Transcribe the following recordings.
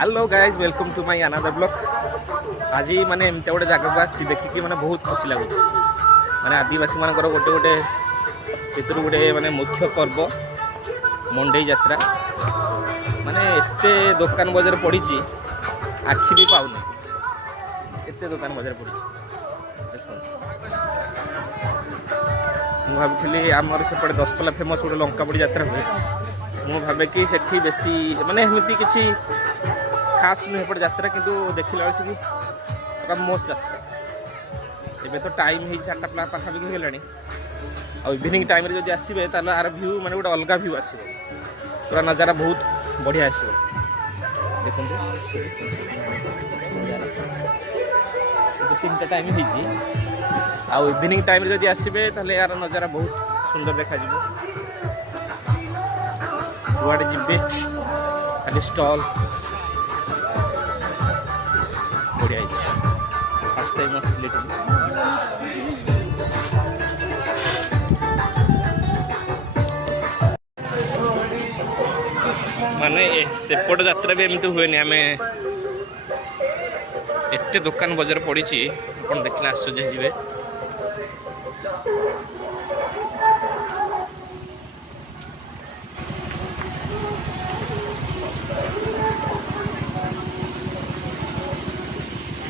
Hello guys welcome to my another blog. आज माने एमती गोटे जगह को आसी देखिकी माने बहुत खुशी लगुच। माने आदिवासी मानकर गोटे गोटे भीतर गोटे माने मुख्य पर्व मंडई यात्रा। माने एते दुकान बजार पड़ी आखि भी पाऊनी एते दुकान बजार पड़ी। मुझे भावी आमर सेपटे दशपल्ला फेमस गोटे लंकापड़ी यात्रा हुए। मुझे भावे कि सेठी बेसी माने एमती किसी खास नुहे पड़े यात्रा किंतु देखला बेसी पूरा मजा। एबे तो टाइम है 4टा पाखापाखि होगलानी। आ इवनिंग टाइम रे जदि आसबे ताले आर व्यू माने गोटे अलग व्यू आसो। पूरा नजारा बहुत बढ़िया आसो। देखो तो 3टा टाइम होईची। आ इवनिंग टाइम रे जदि आसबे ताले यार नजारा बहुत सुंदर देखा जिवो। जुआडे जिबे खाली स्टॉल बढ़िया फर्स्ट टाइम आसली माने सेपट यात्रा भी एमती हुए आम एते दुकान बजार पड़ी अपन देखने आश्चर्य हे।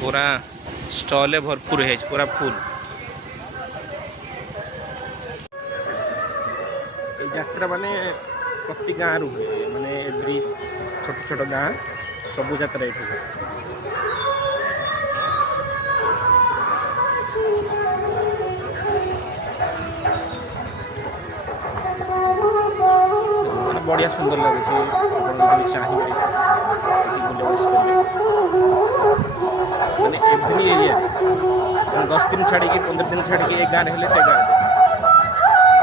पूरा स्टॉल भरपूर है पूरा फुल। यात्रा माने प्रति गाँव रू हुए माने एवरी छोट छोट गाँ सबू यात्रा ये माने बढ़िया सुंदर लगे चाहिए माने एवरी एरिया 10 दिन छाड़ी 15 दिन छाड़ी एक गाँव हेले से गाँव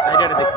चारिड़े देख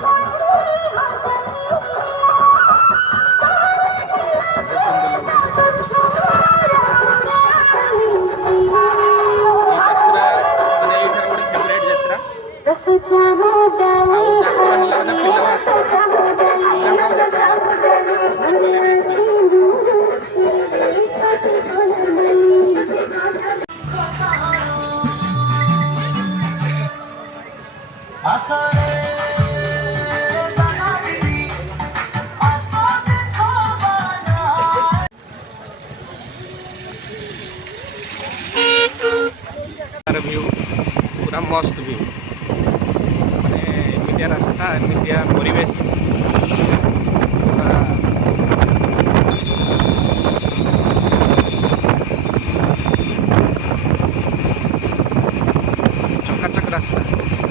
व्यू पूरा मस्त व्यू माने एमितिया रास्ता एमितिया परिवेश चकाचक रास्ता।